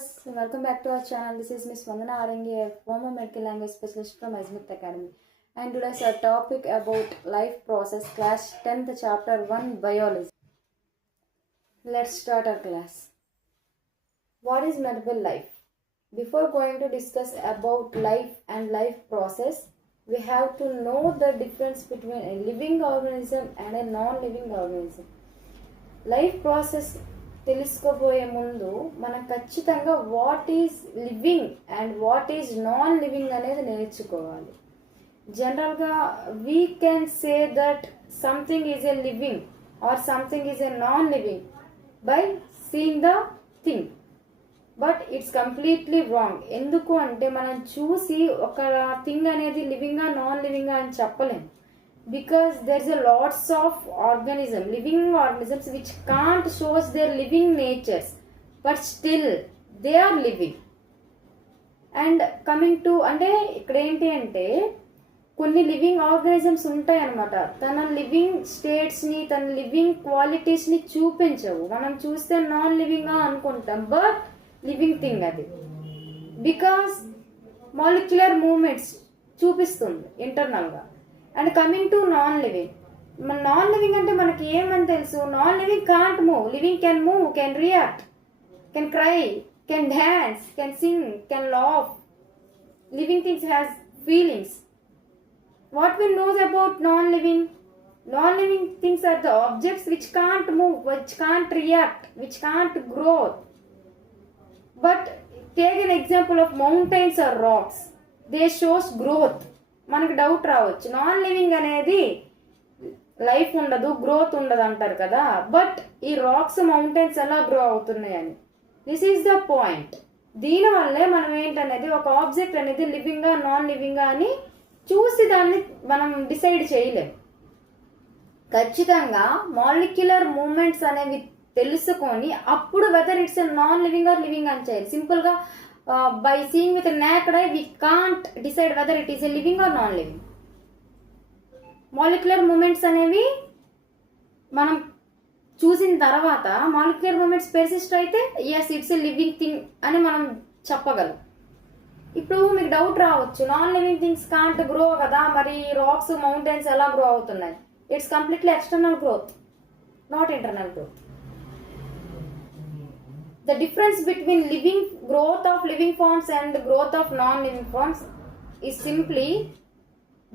viewers, welcome back to our channel. This is Miss Vandana Arangi, a former medical language specialist from Azmith Academy. And today's our topic about life process, class 10th chapter 1 biology. Let's start our class. What is medical life? Before going to discuss about life and life process, we have to know the difference between a living organism and a non-living organism. Life process తెలుసుకోబోయే ముందు మనం ఖచ్చితంగా what is living and what is non living అనేది నేర్చుకోవాలి. జనరల్గా we can say that something is a living or something is a non living by seeing the thing, but it's completely wrong. ఎందుకు అంటే మనం చూసి ఒక థింగ్ అనేది లివింగా non లివింగా అని చెప్పలేం. Because there's a lots of living organisms which can't shows their living natures, but still they are living. And coming to అంటే ఇక్కడ ఏంటి అంటే కొన్ని లివింగ్ ఆర్గానిజమ్స్ ఉంటాయి అన్నమాట. తన లివింగ్ స్టేట్స్ ని తన లివింగ్ క్వాలిటీస్ ని చూపించవు. మనం చూస్తే నాన్ లివింగ్ అనుకుంటాం, బట్ లివింగ్ థింగ్ అది. బికాస్ మాలిక్యులర్ మూవ్మెంట్స్ చూపిస్తుంది ఇంటర్నల్ గా. And coming to non living, non living అంటే మనకి ఏమని తెలుసు? Non living can't move, living can move, can react, can cry, can dance, can sing, can laugh. Living things has feelings. What we knows about non living? Non living things are the objects which can't move, which can't react, which can't grow. But take an example of mountains or rocks, they shows growth. మనకు doubt రావచ్చు, non living అనేది life ఉండదు, growth ఉండదు అంటారు కదా, but ఈ rocks mountains ఎలా grow అవుతున్నాయని. This is the point. దీనివల్లే మనం ఏంటనేది ఒక ఆబ్జెక్ట్ అనేది లివింగా నాన్ లివింగా అని చూసి దాన్ని మనం డిసైడ్ చేయలేం. ఖచ్చితంగా మాలిక్యులర్ మూమెంట్స్ అనేవి తెలుసుకొని అప్పుడు whether it's non living or living అని చేయాలి. సింపుల్ గా by seeing with a naked eye we can't decide whether it is a living or non-living. Molecular moments అనేవి మనం చూసిన తర్వాత మాలిక్యులర్ మూమెంట్స్ పెర్సిస్ట్ అయితే yes it's a living thing అని మనం చెప్పగలం. ఇప్పుడు మీకు డౌట్ రావచ్చు, non living things can't grow కదా, మరి రాక్స్ మౌంటైన్స్ ఎలా గ్రో అవుతున్నాయి? It's completely external growth, not internal growth. The difference between growth of living forms and growth of non-living forms is simply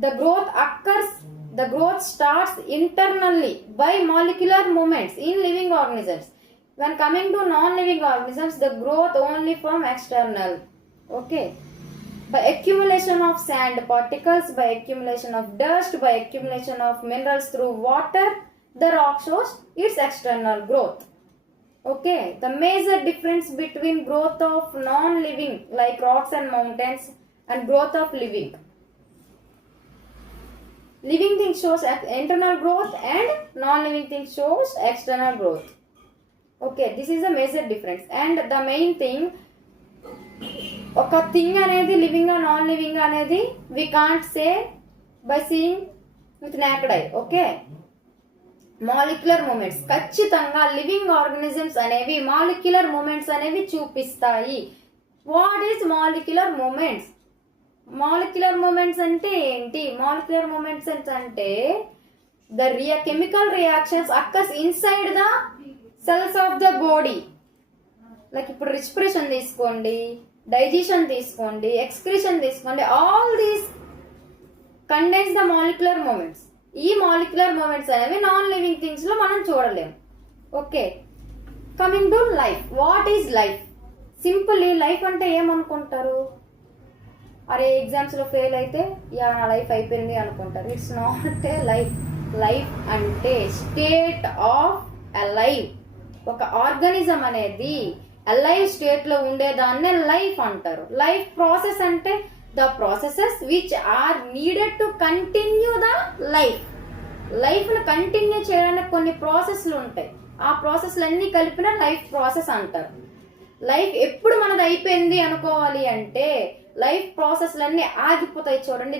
the growth starts internally by molecular movements in living organisms. When coming to non-living organisms, the growth only from external. Okay. By accumulation of sand particles, by accumulation of dust, by accumulation of minerals through water, the rock shows its external growth. Okay, the major difference between growth of non-living like rocks and mountains and growth of living. Living things shows internal growth and non-living things shows external growth. Okay, this is the major difference. And the main thing, oka thing anedi living or non-living anedi we can't say by seeing with naked eye. Okay. Molecular movements ఖచ్చితంగా living organisms అనేవి molecular moments అనేవి చూపిస్తాయి. What is molecular movements? Molecular movements అంటే ఏంటి? Molecular movements అంటే the chemical reactions occurs inside the cells of the body. Like ఇప్పుడు respiration తీసుకోండి, digestion తీసుకోండి, ఎక్స్క్రీషన్ తీసుకోండి, all these contains the molecular movements. ఈ మాలిక్యులర్ మూమెంట్స్ అనేవి నాన్ లివింగ్ థింగ్స్ లో మనం చూడలేము. Okay, coming to life. What is life? Simply life అంటే ఏమనుకుంటారు? అరే ఎగ్జామ్స్ లో ఫెయిల్ అయితే యా నా లైఫ్ అయిపోయింది అనుకుంటారు. It's not a life. Life అంటే స్టేట్ ఆఫ్ అలైవ్. ఒక ఆర్గానిజం అనేది అలైవ్ స్టేట్ లో ఉండేదాన్నే లైఫ్ అంటారు. లైఫ్ ప్రాసెస్ అంటే the processes which are needed to continue the life. Life ను కంటిన్యూ చేయడానికి కొన్ని ప్రాసెస్లు ఉంటాయి. ఆ ప్రాసెస్లు అన్ని కలిపిన లైఫ్ ప్రాసెస్ అంటారు. లైఫ్ ఎప్పుడు మనది అయిపోయింది అనుకోవాలి అంటే లైఫ్ ప్రాసెస్లన్నీ ఆగిపోతాయి. చూడండి,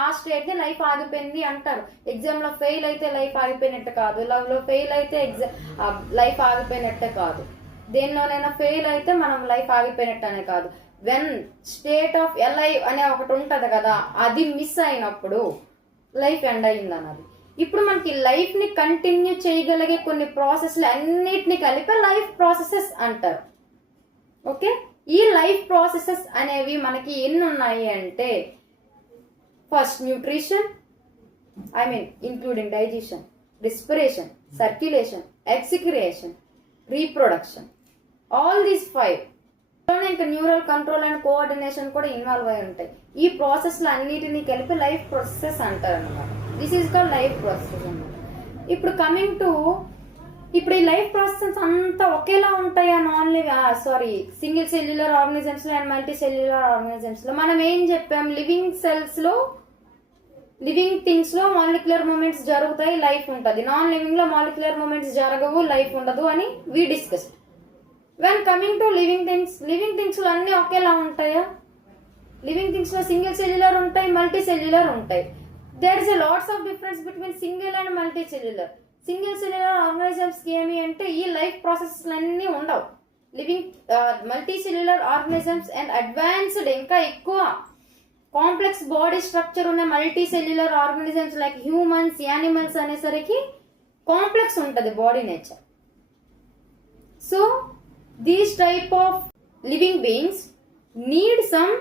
ఆ స్టేట్ ని లైఫ్ ఆగిపోయింది అంటారు. ఎగ్జామ్ లో ఫెయిల్ అయితే లైఫ్ ఆగిపోయినట్టు కాదు, లవ్ లో ఫెయిల్ అయితే లైఫ్ ఆగిపోయినట్టే కాదు. దేనిలోనైనా ఫెయిల్ అయితే మనం లైఫ్ ఆగిపోయినట్టు అనే కాదు. వెన్ స్టేట్ ఆఫ్ ఎలైవ్ అనే ఒకటి ఉంటది కదా, అది మిస్ అయినప్పుడు లైఫ్ ఎండ్ అయింది అన్నది. ఇప్పుడు మనకి లైఫ్ ని కంటిన్యూ చేయగలిగే కొన్ని ప్రాసెస్లు అన్నిటిని కలిపి లైఫ్ ప్రాసెసెస్ అంటారు. ఓకే, ఈ లైఫ్ ప్రాసెసెస్ అనేవి మనకి ఎన్ని ఉన్నాయి అంటే, first nutrition, including digestion, respiration, circulation, excretion, reproduction, all these 5. ఇంకా న్యూరల్ కంట్రోల్ అండ్ కోఆర్డినేషన్ కూడా ఇన్వాల్వ్ అయి ఉంటాయి. ఈ ప్రాసెస్ లో అన్నిటినీ కలిపి లైఫ్ ప్రాసెసెస్ అంటారు అనమాట. This is called life processes అన్నమాట. ఇప్పుడు కమింగ్ టు, ఇప్పుడు ఈ లైఫ్ ప్రాసెసెస్ అంతా ఒకేలా ఉంటాయా? సింగిల్ సెల్యులర్ ఆర్గానిజమ్స్ లో అండ్ మల్టీ సెల్యులర్ ఆర్గానిజమ్స్ లో మనం ఏం చెప్పాం? లివింగ్ సెల్స్ లో, లివింగ్ థింగ్స్ లో మాలిక్యులర్ మూమెంట్స్ జరుగుతాయి, లైఫ్ ఉంటుంది. నాన్ లివింగ్ లో మాలిక్యులర్ మూమెంట్స్ జరగవు, లైఫ్ ఉండదు అని we discuss. When coming to living things లో అన్ని ఒకేలా ఉంటాయా? లివింగ్ థింగ్స్ లో సింగిల్ సెల్యులర్ ఉంటాయి, మల్టీ సెల్యులర్ ఉంటాయి. There is a lots of difference between single and multi cellular. Single cellular organisms కి ఏమి అంటే ఈ లైఫ్ ప్రాసెస్ అన్ని ఉండవు. Multi cellular organisms and advanced, ఇంకా ఎక్కువ కాంప్లెక్స్ బాడీ స్ట్రక్చర్ ఉన్న multi cellular organisms like humans, animals అనేసరికి కాంప్లెక్స్ ఉంటది body nature. So these type of living beings need some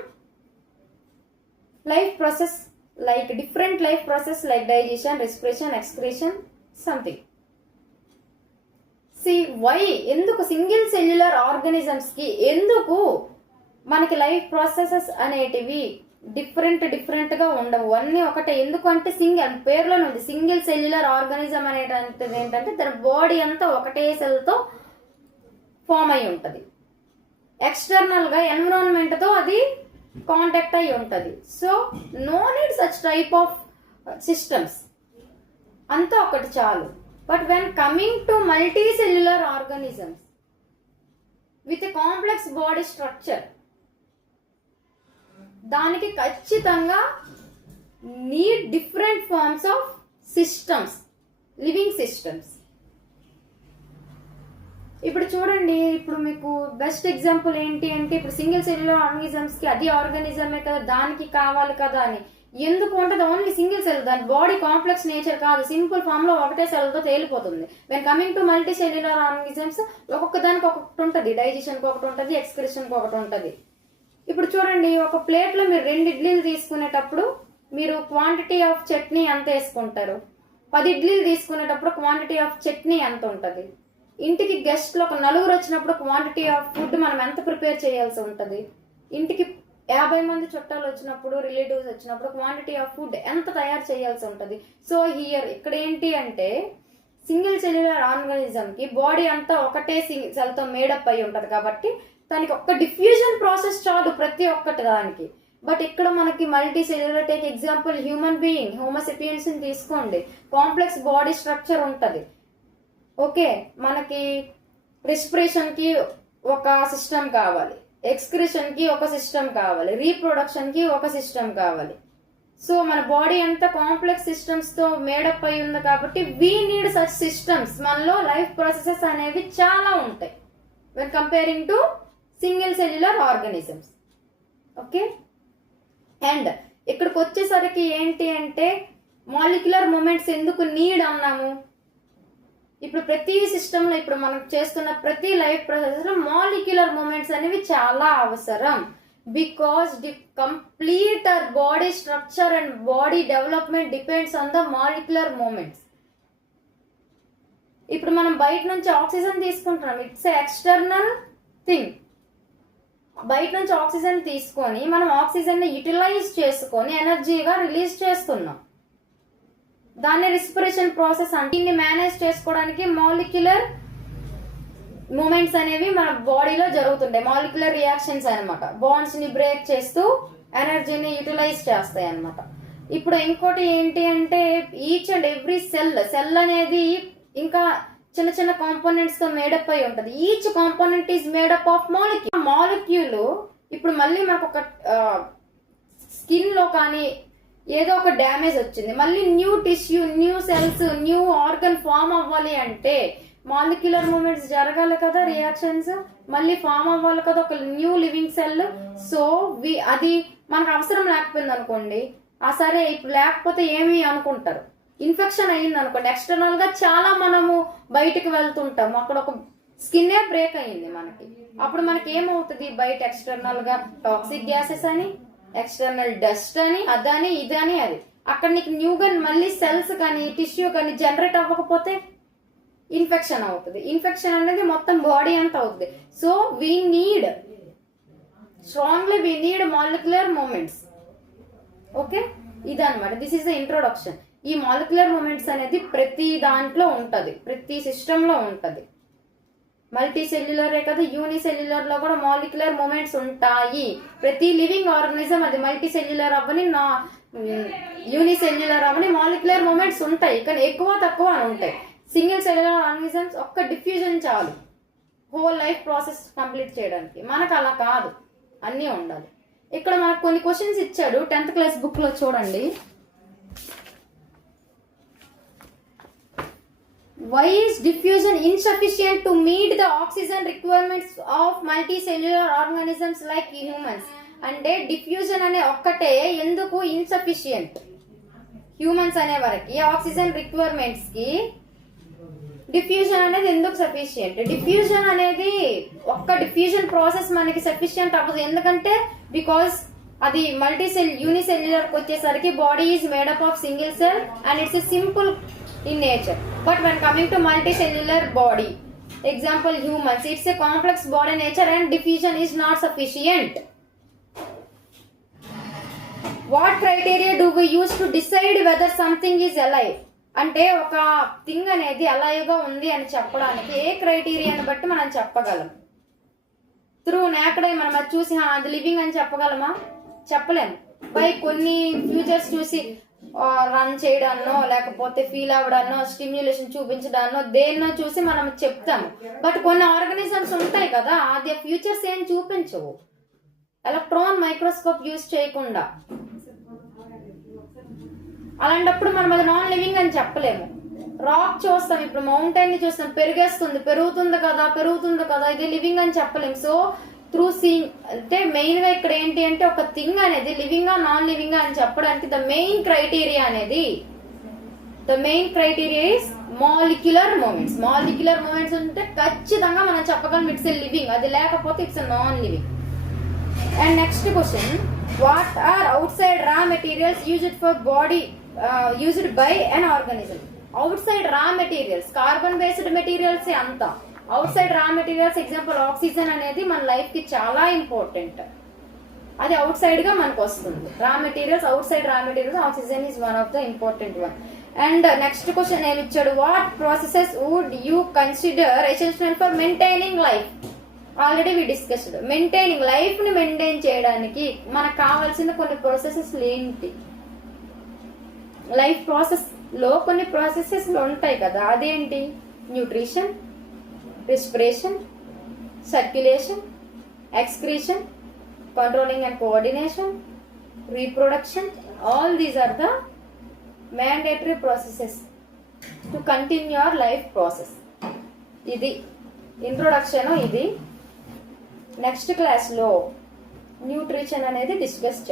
life process, like different life process like digestion, respiration, excretion, something. See why ఎందుకు single cellular organisms కి ఎందుకు మనకి life processes అనేటివి different గా ఉండవు, అన్ని ఒకటే. ఎందుకంటే పేరులోనే ఉంది సింగిల్ సెల్యులర్ ఆర్గానిజం అనేటువంటిది ఏంటంటే దాని బాడీ అంతా ఒకటే సెల్ తో ఫామ్ అయి ఉంటది. ఎక్స్టర్నల్ గా ఎన్విరాన్మెంట్ తో అది కాంటాక్ట్ అయి ఉంటది. So no need such type of systems, అంతా ఒకటి చాలు. But when coming to multi cellular organisms with complex body structure, దానికి ఖచ్చితంగా need different forms of systems, living systems. ఇప్పుడు చూడండి, ఇప్పుడు మీకు బెస్ట్ ఎగ్జాంపుల్ ఏంటి అంటే, ఇప్పుడు సింగిల్ సెల్యులర్ ఆర్గానిజమ్స్ కి అది ఆర్గానిజమే కదా, దానికి కావాలి కదా అని ఎందుకు ఉంటుంది? ఓన్లీ సింగిల్ సెల్, దాని బాడీ కాంప్లెక్స్ నేచర్ కాదు, సింపుల్ ఫామ్ లో ఒకటే సెల్ తో తేలిపోతుంది. When coming to multi cellular organisms ఒక్కొక్క దానికి ఒక్కొక్కటి ఉంటుంది, డైజెషన్ కి ఒకటి ఉంటుంది, ఎక్స్క్రిషన్ కి ఒకటి ఉంటుంది. ఇప్పుడు చూడండి, ఒక ప్లేట్ లో మీరు 2 ఇడ్లీలు తీసుకునేటప్పుడు మీరు క్వాంటిటీ ఆఫ్ చట్నీ ఎంత వేసుకుంటారు? 10 ఇడ్లీలు తీసుకునేటప్పుడు క్వాంటిటీ ఆఫ్ చట్నీ ఎంత ఉంటుంది? ఇంటికి గెస్ట్ లో ఒక 4 వచ్చినప్పుడు క్వాంటిటీ ఆఫ్ ఫుడ్ మనం ఎంత ప్రిపేర్ చేయాల్సి ఉంటుంది? ఇంటికి 50 మంది చుట్టాలు వచ్చినప్పుడు, రిలేటివ్స్ వచ్చినప్పుడు క్వాంటిటీ ఆఫ్ ఫుడ్ ఎంత తయారు చేయాల్సి ఉంటుంది? సో హియర్ ఇక్కడ ఏంటి అంటే, సింగిల్ సెల్యులర్ ఆర్గానిజం కి బాడీ అంతా ఒకటే సెల్ తో మేడప్ అయి ఉంటది కాబట్టి దానికి ఒక్క డిఫ్యూజన్ ప్రాసెస్ చాలు ప్రతి ఒక్కటి దానికి. బట్ ఇక్కడ మనకి multi cellular, take example human being, Homo sapiens ని తీసుకోండి, కాంప్లెక్స్ బాడీ స్ట్రక్చర్ ఉంటది. ఓకే, మనకి రెస్పిరేషన్ కి ఒక సిస్టమ్ కావాలి, ఎక్స్క్రిషన్ కి ఒక సిస్టమ్ కావాలి, రీప్రొడక్షన్ కి ఒక సిస్టమ్ కావాలి. సో మన బాడీ అంతా కాంప్లెక్స్ సిస్టమ్స్ తో మేడప్ అయి ఉంది కాబట్టి వీ నీడ్ సచ్ సిస్టమ్స్. మనలో లైఫ్ ప్రాసెసెస్ అనేవి చాలా ఉంటాయి when comparing to single cellular organisms. Okay, and ఇక్కడికి వచ్చేసరికి ఏంటి అంటే, మాలిక్యులర్ మూమెంట్స్ ఎందుకు నీడ్ అన్నాము? ఇప్పుడు ప్రతి సిస్టమ్ లో, ఇప్పుడు మనం చేస్తున్న ప్రతి లైఫ్ ప్రాసెస్ లో మాలిక్యులర్ మూమెంట్స్ అనేవి చాలా అవసరం. Because the complete our body structure and body development depends on the molecular movements. ఇప్పుడు మనం బయట నుంచి ఆక్సిజన్ తీసుకుంటున్నాం, ఇట్స్ ఎక్స్టర్నల్ థింగ్. బయట నుంచి ఆక్సిజన్ తీసుకొని మనం ఆక్సిజన్ ని యూటిలైజ్ చేసుకొని ఎనర్జీగా రిలీజ్ చేస్తున్నాం, దాన్ని రెస్పిరేషన్ ప్రాసెస్ అంటే. దీన్ని మేనేజ్ చేసుకోవడానికి మాలిక్యులర్ మూమెంట్స్ అనేవి మన బాడీలో జరుగుతుంటాయి, మాలిక్యులర్ రియాక్షన్స్ అనమాట. బాండ్స్ ని బ్రేక్ చేస్తూ ఎనర్జీని యూటిలైజ్ చేస్తాయి అనమాట. ఇప్పుడు ఇంకోటి ఏంటి అంటే, ఈచ్ అండ్ ఎవ్రీ సెల్ అనేది ఇంకా చిన్న చిన్న కాంపోనెంట్స్ తో మేడప్ అయి ఉంటది. Each component is made up of molecule. ఇప్పుడు మళ్ళీ మనకు ఒక స్కిన్ లో కానీ ఏదో ఒక డ్యామేజ్ వచ్చింది, మళ్ళీ new tissue, new cells, new organ form అవ్వాలి అంటే మాలిక్యులర్ మూమెంట్స్ జరగాలి కదా, రియాక్షన్స్ మళ్ళీ ఫామ్ అవ్వాలి కదా ఒక న్యూ లివింగ్ సెల్. సో అది మనకు అవసరం లేకపోయింది అనుకోండి, సరే ఇప్పుడు లేకపోతే ఏమి అనుకుంటారు, ఇన్ఫెక్షన్ అయ్యింది అనుకోండి, ఎక్స్టర్నల్ గా చాలా మనము బయటకు వెళ్తుంటాము, అక్కడ ఒక స్కిన్నే బ్రేక్ అయ్యింది మనకి, అప్పుడు మనకి ఏమవుతుంది, బయట ఎక్స్టర్నల్ గా టాక్సిక్ గ్యాసెస్ అని, ఎక్స్టర్నల్ డస్ట్ అని, అదని ఇదని, అది అక్కడ నీకు న్యూగా మళ్ళీ సెల్స్ కానీ టిష్యూ కానీ జనరేట్ అవ్వకపోతే ఇన్ఫెక్షన్ అవుతుంది. ఇన్ఫెక్షన్ అనేది మొత్తం బాడీ అంతా అవుతుంది. So we need strongly we need molecular movements. Okay, ఇదన్నమాట. This is the introduction. ఈ మాలిక్యులర్ మూమెంట్స్ అనేది ప్రతి దాంట్లో ఉంటది, ప్రతి సిస్టమ్ లో ఉంటది. మల్టీ సెల్యులరే కదా, యూనిసెల్యులర్ లో కూడా మాలిక్యులర్ మూమెంట్స్ ఉంటాయి. ప్రతి లివింగ్ ఆర్గనిజం అది మల్టీ సెల్యులర్ అవ్వని యూనిసెల్యులర్ అవ్వని మాలిక్యులర్ మూమెంట్స్ ఉంటాయి, కానీ ఎక్కువ తక్కువ అని ఉంటాయి. సింగిల్ సెల్యులర్ ఆర్గనిజమ్స్ ఒక్క డిఫ్యూజన్ చాలు హోల్ లైఫ్ ప్రాసెస్ కంప్లీట్ చేయడానికి. మనకు అలా కాదు, అన్నీ ఉండాలి. ఇక్కడ మనకు కొన్ని క్వశ్చన్స్ ఇచ్చాడు 10th క్లాస్ బుక్ లో, చూడండి. Why is diffusion insufficient to meet the oxygen requirements of multicellular organisms like humans? అంటే డిఫ్యూజన్ అనే ఒక్కటే ఎందుకు ఇన్సఫిషియంట్ హ్యూమన్స్ అనే వరకు ఆక్సిజన్ రిక్వైర్మెంట్స్ కి డిఫ్యూజన్ అనేది ఎందుకు సఫిషియంట్? డిఫ్యూజన్ అనేది ఒక్క డిఫ్యూజన్ ప్రాసెస్ మనకి సఫిషియంట్ అవ్వదు. ఎందుకంటే బికాస్ అది మల్టీసెల్ యూనిసెల్యులర్ కి వచ్చేసరికి body is made up of single cell and it's simple in nature. But when coming to multicellular body, example humans, it's a complex body nature and diffusion is not sufficient. What criteria do we use to decide whether something is alive? అంటే ఒక thing అనేది alive గా ఉంది అని చెప్పడానికి ఏ క్రైటీరియాని బట్టి మనం చెప్పగలం? త్రూ నేకడే మనం అది చూసి అది లివింగ్ అని చెప్పగలమా? చెప్పలేము. బై కొన్ని ఫ్యూచర్స్ చూసి రన్ చేయడాన్నో లేకపోతే ఫీల్ అవ్వడాన్నో స్టిమ్యులేషన్ చూపించడాన్నో దేన్నో చూసి మనం చెప్తాము. బట్ కొన్ని ఆర్గనిజమ్స్ ఉంటాయి కదా, అది ఫ్యూచర్స్ ఏం చూపించవు ఎలక్ట్రాన్ మైక్రోస్కోప్ యూజ్ చేయకుండా. అలాంటప్పుడు మనం అది నాన్ లివింగ్ అని చెప్పలేము. రాక్ చూస్తాం, ఇప్పుడు మౌంటైన్ ని చూస్తాం, పెరుగుతుంది కదా, ఇది లివింగ్ అని చెప్పలేము. సో త్రూ సీయింగ్ అంటే మెయిన్ గా ఇక్కడ ఏంటి అంటే ఒక థింగ్ అనేది లివింగ్ గా నాన్ లివింగ్ అని చెప్పడానికి the main criteria is molecular movements. Molecular movements ఉంటే ఖచ్చితంగా మనం చెప్పగలం ఇట్స్ ఎ లివింగ్, అది లేకపోతే it's a non living. And next question, what are outside raw materials used by an organism? Outside raw materials carbon based materials అంతా. Outside raw materials example oxygen అనేది మన life కి చాలా important, అది out side గా మనకు వస్తుంది. Raw materials, outside raw materials, oxygen is one of the important one. And next question ఏమి ఇచ్చాడు, what processes would you consider essential for maintaining life? Already we discussed. Maintaining life ని maintain చేయడానికి మనకు కావాల్సిన కొన్ని processes ఏంటి? Life process లో కొన్ని ప్రాసెసెస్ ఉంటాయి కదా, అదేంటి? Nutrition, respiration, circulation, excretion, controlling and coordination, reproduction. All these are the mandatory processes to continue your life process. ఇది ఇంట్రొడక్షన్. ఇది నెక్స్ట్ క్లాస్ లో న్యూట్రిషన్ అనేది డిస్కస్ చేయాలి.